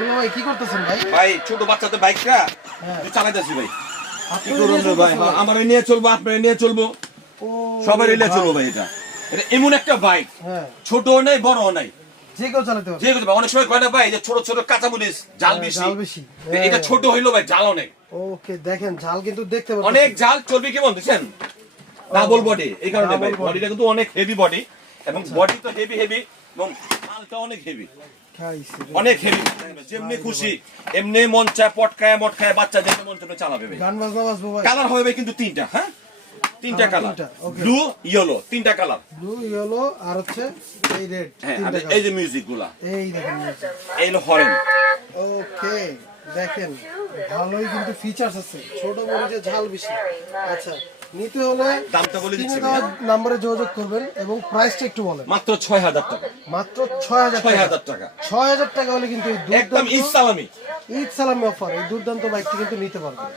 ভাই কি করতেছেন ভাই? ভাই ছোট বাচ্চাদের বাইকটা চালাইতেছি ভাই। কি করুন রে ভাই? আমার নিয়ে চলবো, আপনার নিয়ে চলবো, সবাই নিয়ে চলবো ভাই। এটা এটা এমন একটা বাইক, ছোটও নাই বড়ও নাই, যে কেউ চালাতে পারবে। যে কেউ। অনেক সময় কয় না ভাই যে ছোট ছোট কাঁচামরিচ জাল বেশি, এটা ছোট হইলো ভাই, জাল অনেক। ওকে, দেখেন ঝাল কিন্তু দেখতে পাচ্ছেন, অনেক জাল চর্বি কেমন দেখছেন, ডাবল বডি। এই কারণে ভাই বডিটা কিন্তু অনেক হেভি বডি, এবং বডি তো হেভি হেভি এবং মালটা অনেক হেভি, অনেক হেভি। যেমনি খুশি এমনি মন চায় পটকায় মটকায় বাচ্চা যেমন মন চায় চালাবে ভাই। গান বাজনা বাজবো ভাই। কালার হবে কিন্তু তিনটা, হ্যাঁ তিনটা কালার, ব্লু ইয়েলো, তিনটা কালার, ব্লু ইয়েলো আর হচ্ছে এই রেড। হ্যাঁ। এই যে মিউজিক গুলা, এই দেখেন মিউজিক, এই হলো হরেন। ওকে দেখেন ভালোই কিন্তু ফিচারস আছে, ছোট মরিচে ঝাল বেশি। আচ্ছা, নিতে হলে দামটা বলে দিচ্ছি নম্বরে যোগাযোগ করবেন এবং প্রাইসটা একটু বলেন। মাত্র 6000 টাকা, মাত্র 6000 টাকা। 6000 টাকা হলে কিন্তু এই একদম ঈদ সালামি ঈদ সালামি অফার, এই দুর্দান্ত বাইকটি কিন্তু নিতে পারবেন।